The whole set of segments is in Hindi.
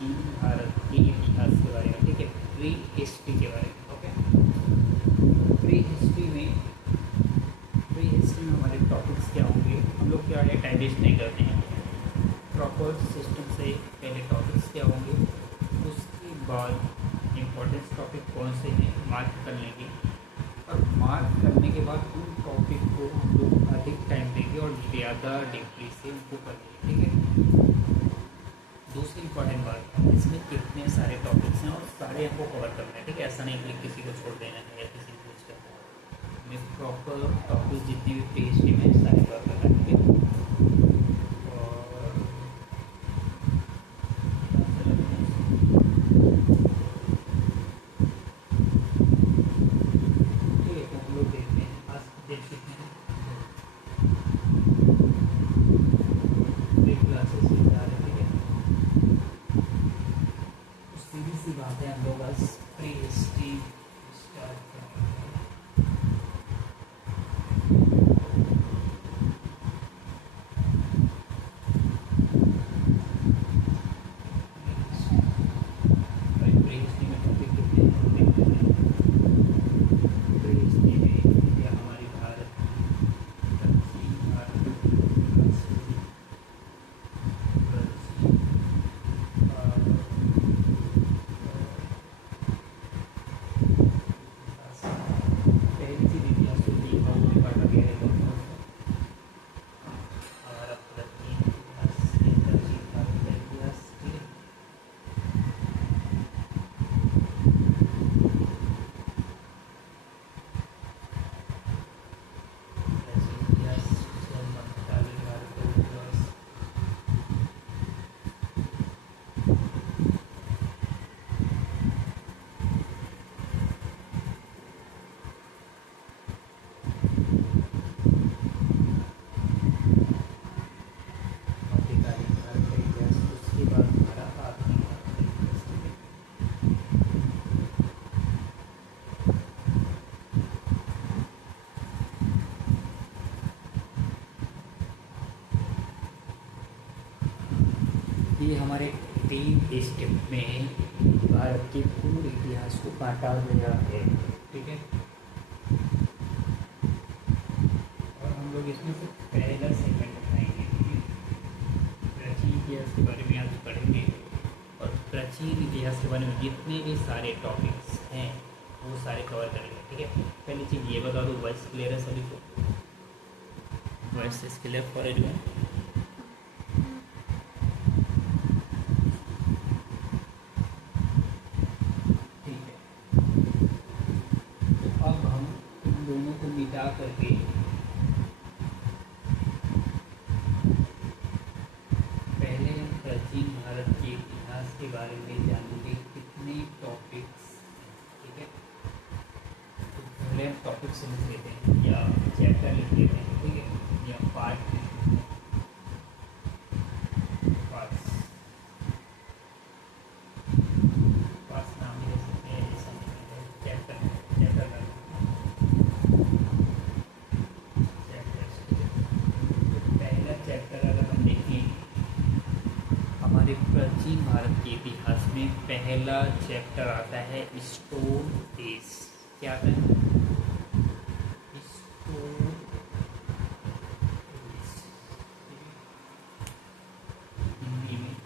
प्राचीन भारत के इतिहास के बारे में, ठीक है, प्री हिस्ट्री के बारे में। ओके, प्री हिस्ट्री में हमारे टॉपिक्स क्या होंगे, हम लोग क्या है डाइजेस्ट नहीं करते हैं प्रॉपर सिस्टम से। पहले टॉपिक्स क्या होंगे, उसके बाद इम्पोर्टेंस टॉपिक कौन से हैं मार्क कर लेंगे, और मार्क करने के बाद उन टॉपिक को हम लोग अधिक टाइम देंगे और ज़्यादा डीपली से उनको करेंगे, ठीक है। दूसरी इंपॉर्टेंट बात, इसमें कितने सारे टॉपिक्स हैं और सारे हमको कवर करना है, ठीक है। ऐसा नहीं कि किसी को छोड़ देना है या किसी को कुछ करना है, हमें प्रॉपर टॉपिक जितने भी PhD में सारे कवर करना है, ठीक है। ये हमारे 3 स्टेप में भारत के पूरे इतिहास को बांटा गया है, ठीक है। और हम लोग इसमें से पहला सेगमेंट उठाएंगे, ठीक है। प्राचीन इतिहास के बारे में आज पढ़ेंगे और प्राचीन इतिहास के बारे में जितने भी सारे टॉपिक्स हैं वो सारे कवर करेंगे, ठीक है। पहली चीज़ ये बता दो, वॉइस क्लियर है सभी को? Voice is clear for everyone? करके पहले हम प्राचीन भारत के इतिहास के बारे में जानेंगे कितने टॉपिक्स, ठीक है। तो पहले हम टॉपिक्स लिख लेते हैं या चैप्टर लिख लेते हैं, ठीक है, या पार्ट लिख लेते हैं, पार्ट्स नाम भी दे सकते हैं, ऐसा नहीं है चैप्टर प्राचीन भारत के इतिहास में पहला चैप्टर आता है स्टोन एज। क्या आता है? स्टोन एज, हिंदी में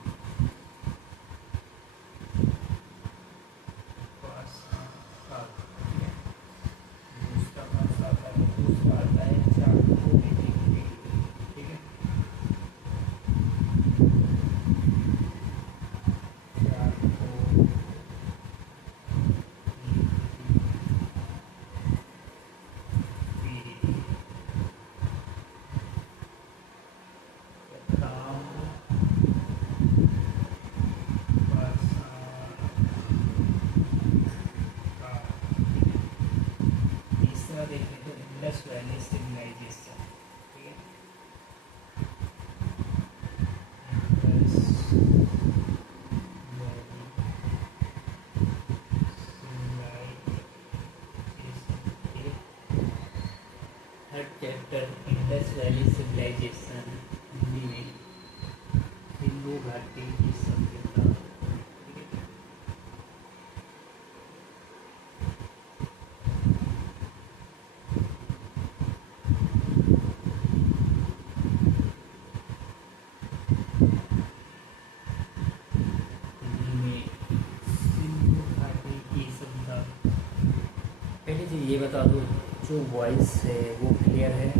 chapter Indus valley civilisation, Hindi में सिंधु घाटी की सभ्यता। बता दो, जो वॉइस है वो क्लियर है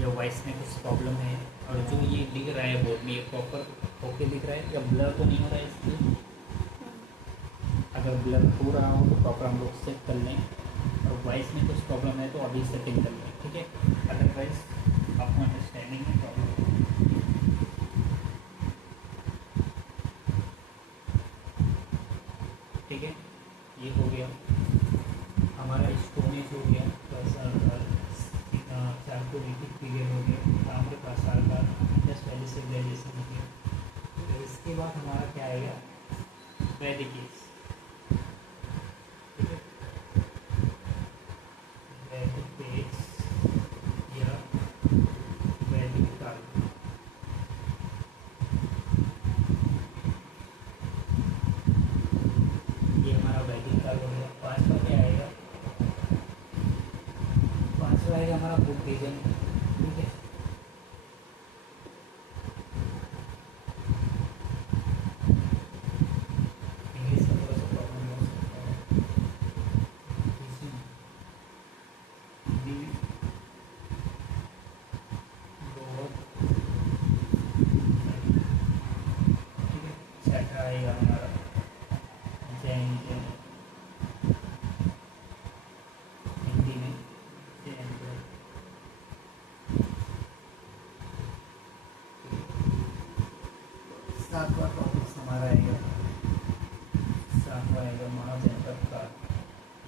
या वॉइस में कुछ प्रॉब्लम है, और जो ये दिख रहा है बोर्ड में ये प्रॉपर ओके दिख रहा है या ब्लर तो नहीं हो रहा है इसलिए? अगर ब्लर हो रहा हो तो प्रॉपर हम लोग सेट कर लें, और वॉइस में कुछ प्रॉब्लम है तो अभी सेटिंग कर लें, ठीक है। अदरवाइज आपको अंडरस्टैंडिंग में प्रॉब्लम, ठीक है। ये हो गया हमारा स्टोरेज हो गया, चार को रिपीट क्लियर हो गया, काम के पास साल का जस्ट पहले से ग्रेजुएशन हो गया। तो इसके बाद हमारा क्या आएगा, वैदिक केस, ठीक है। वैदिक केस या वैदिक काल, ये हमारा वैदिक काल हो गया। पाँचवा क्या आएगा, पाँचवा आएगा हमारा बुद्धिज्म, ठीक है। इंग्लिश का थोड़ा सा प्रॉब्लम हो सकता है, हिंदी में बहुत, ठीक है। छठा आएगा हमारा जैन, हिंदी में जैन। सातवां टॉपिक हमारा आएगा, सातवां आएगा महाजनपद काल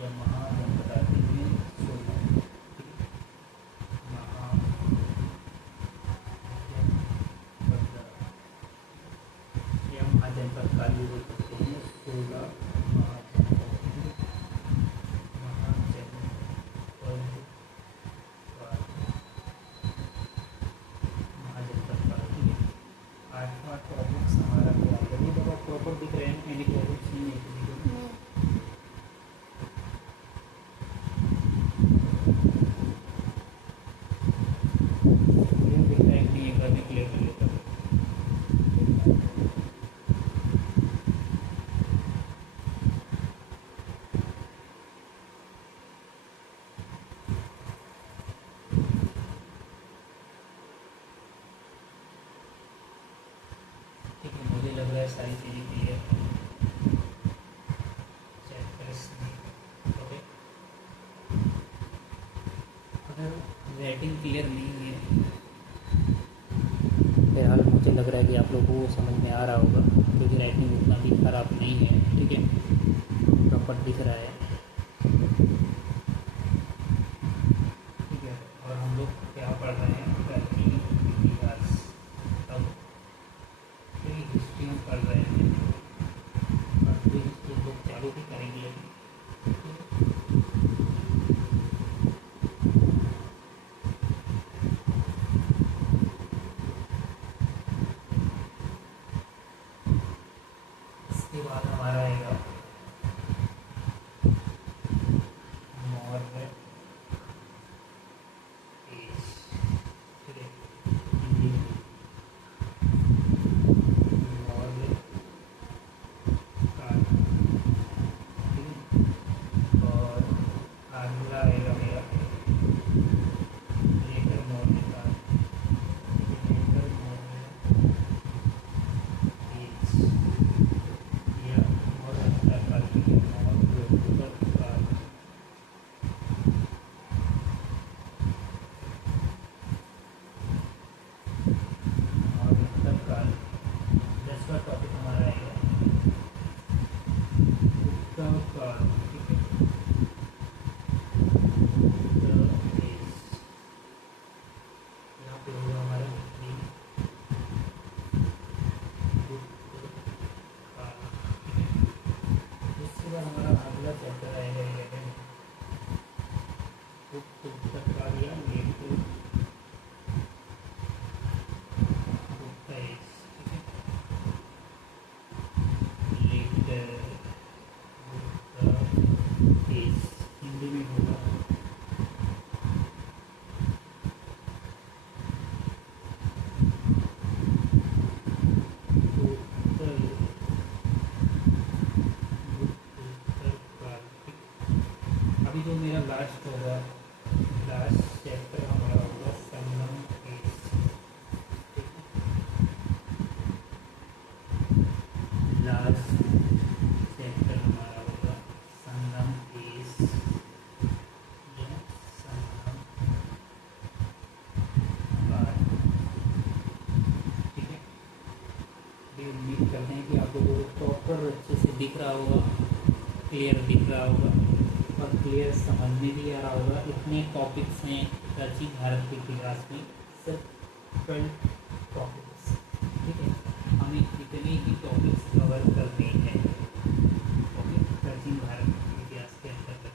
या महाजनपदाधिपति में सोलह, या महाजनपद काल भी बोल सकते हैं, 16 महाजनपद, महाजनपद काल, ठीक है। आठवां टॉपिक्स हमारा क्या है, ये तो प्रॉपर दिख रहे हैं, एनी प्रॉब्लम्स नहीं है किसी को। क्लियर दिख रहा है कि नहीं, एक बार मैं क्लियर कर लेता हूँ। ठीक है, मुझे लग रहा है सारी चीज़ें क्लियर हैं। चैप्टर्स ओके, अगर राइटिंग क्लियर नहीं है, फिलहाल मुझे लग रहा है कि आप लोगों को समझ में आ रहा होगा, क्योंकि राइटिंग उतना भी ख़राब नहीं है, ठीक है, प्रॉपर दिख रहा है, ठीक है। और हम लोग क्या पढ़ रहे हैं, प्राचीन इतिहास, अब हिस्ट्री में पढ़ रहे हैं, और फिर हिस्ट्री हम लोग चालू भी करेंगे अभी। इसके बाद हमारा आएगा मौर्य एज, ठीक है, हिंदी में मौर्य काल, ठीक है। और अगला आएगा मेरा लेकर मौर्य काल, लेकर मौर्य एज या मौर्य काल, ठीक है, मौर्य काल। और उत्तर काल, 10वां टॉपिक हमारा आएगा उत्तर काल, ठीक है। उत्तर एज, यहाँ पे होगा हमारा उत्तर काल, ठीक है। उसके बाद हमारा अगला चैप्टर आएगा 11, उत्तर काल या लेट गुप्ता एज, ठीक है, लेट गुप्ता एज, हिंदी में होगा उत्तर उत्तर काल, ठीक। अभी दिख रहा होगा, क्लियर दिख रहा होगा और क्लियर समझ में भी आ रहा होगा। इतने टॉपिक्स हैं प्राचीन भारत के इतिहास में, सिर्फ 12 टॉपिक्स, ठीक है। हमें इतने ही टॉपिक्स कवर करने हैं, ओके, प्राचीन भारत के इतिहास के अंतर्गत,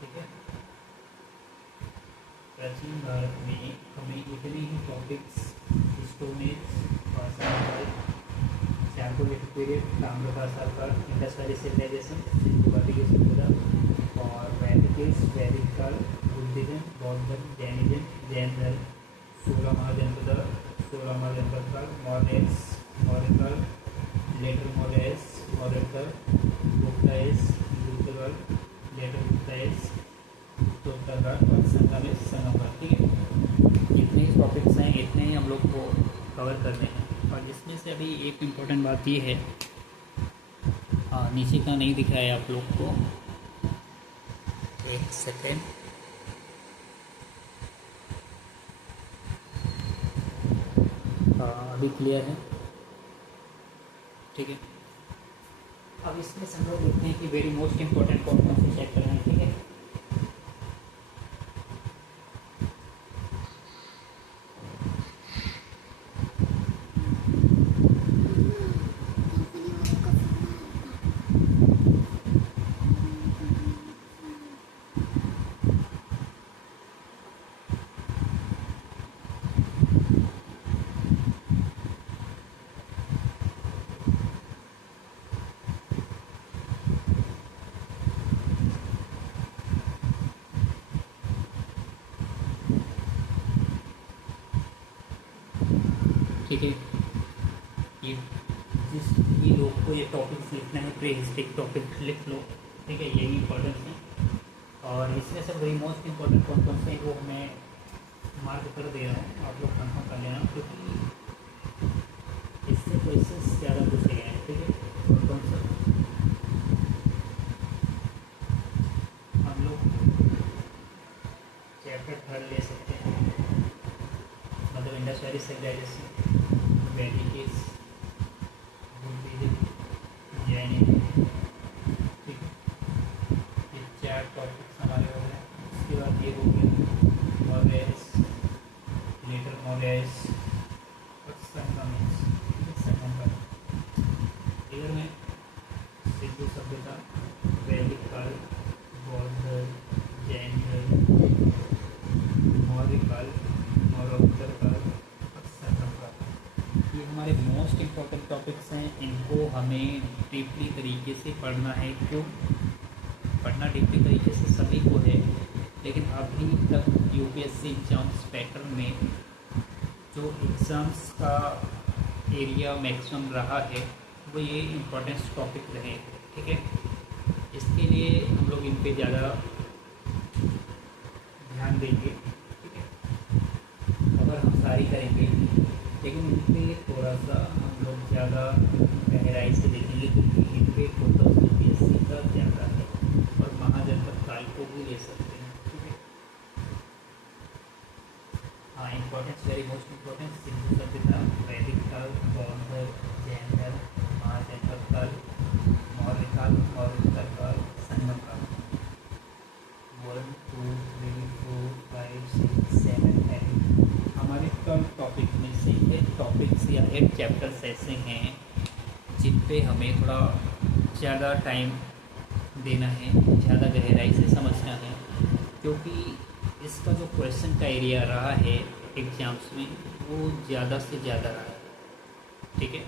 ठीक है। प्राचीन भारत में हमें इतने ही टॉपिक्स, स्टोनेज, चारकोलिथिक पीरियड, ताम्रपाषाण सरकार, इंडस वैली सिविलाइजेशन, सिंधु घाटी की सभ्यता और वैदिक काल, बुद्धिज्म, बौद्ध धर्म, जैनिज्म, जैन धर्म, 16 महाजनपद काल, मौर्य काल, लेटर मौर्य काल, गुप्ता एज, गुप्त काल, लेटर गुप्ता एज, गुप्तोत्तर काल और संगम काल, ठीक है। इतने ही टॉपिक्स हैं, इतने ही हम लोग को कवर करने हैं। और जिसमें से अभी एक इम्पोर्टेंट बात ये है, हाँ नीचे का नहीं दिख रहा है आप लोग को, एक सेकेंड, हाँ अभी क्लियर है, ठीक है। अब इसमें से हम लोग देखते हैं कि वेरी मोस्ट इम्पोर्टेंट कौन कौन से चैप्टर हैं, ठीक है। ठीक है, ये लोग को ये टॉपिक्स लिखना है, प्री हिस्ट्रिक टॉपिक लिख लो, ठीक है, यही इंपॉर्टेंट है। और इसमें से वेरी मोस्ट इम्पोर्टेंट कौन कौन से हैं वो मैं मार्क कर दे रहा हूँ, आप लोग कंफर्म कर लेना, क्योंकि इससे क्वेश्चन ज़्यादा पूछे गए हैं, ठीक है। कौन कौन सा हम लोग चैप्टर 3 ले सकते हैं, मतलब इंडस वैली सिविलाइजेशन, वैदिक एज, बुद्धिज्म, जैनिज्म, ठीक है। ये 4 टॉपिक्स हमारे हो गए। उसके बाद ये हो गया मौर्यस, लेटर मौर्यस और संगम का। इधर में सिंधु सभ्यता, वैदिक काल, बौद्ध, जैन धर्म, मौर्य काल, मौर्योत्तर काल और संगम काल, ये हमारे मोस्ट इम्पोर्टेंट टॉपिक्स हैं। इनको हमें डीपली तरीके से पढ़ना है। क्यों पढ़ना डीपली तरीके से सभी को है, लेकिन अभी तक यूपीएससी एग्ज़ाम्स पैटर्न में जो एग्ज़ाम्स का एरिया मैक्सिमम रहा है वो ये इम्पोर्टेंस टॉपिक रहे, ठीक है। इसके लिए हम लोग इन पे ज़्यादा ध्यान देंगे, ठीक है। अगर हम सारी करेंगे, लेकिन इन पर थोड़ा सा हम लोग ज़्यादा गहराई से देखेंगे, क्योंकि इन पर फोकस यूपीएससी का ज़्यादा है। और महाजनपद काल को भी ले सकते हैं, ठीक है। हाँ, importance very most importance, Sindhu सभ्यता, वैदिक काल, बौद्ध, जैन धर्म, महाजनपद काल, मौर्य काल, मौर्योत्तर काल, संगम काल। 1 2 3 4 5 6 7 8 हमारे 12 टॉपिक में से 8 टॉपिक्स या 8 चैप्टर्स ऐसे हैं जिन पे हमें थोड़ा ज़्यादा टाइम देना है, ज़्यादा गहराई से समझना है, क्योंकि इसका जो क्वेश्चन का एरिया रहा है एग्ज़ाम्स में वो ज़्यादा से ज़्यादा रहा है, ठीक है।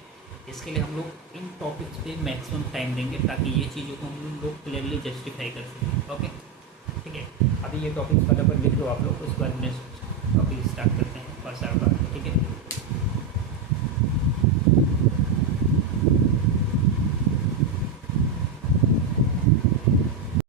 इसके लिए हम लोग इन टॉपिक्स पे मैक्सिमम टाइम देंगे ताकि ये चीज़ों को हम लोग क्लियरली जस्टिफाई कर सकें, ओके, ठीक है। अभी ये टॉपिक्स फटाफट लिख लो आप लोग, उसके बाद नेक्स्ट टॉपिक स्टार्ट करते हैं, ठीक है।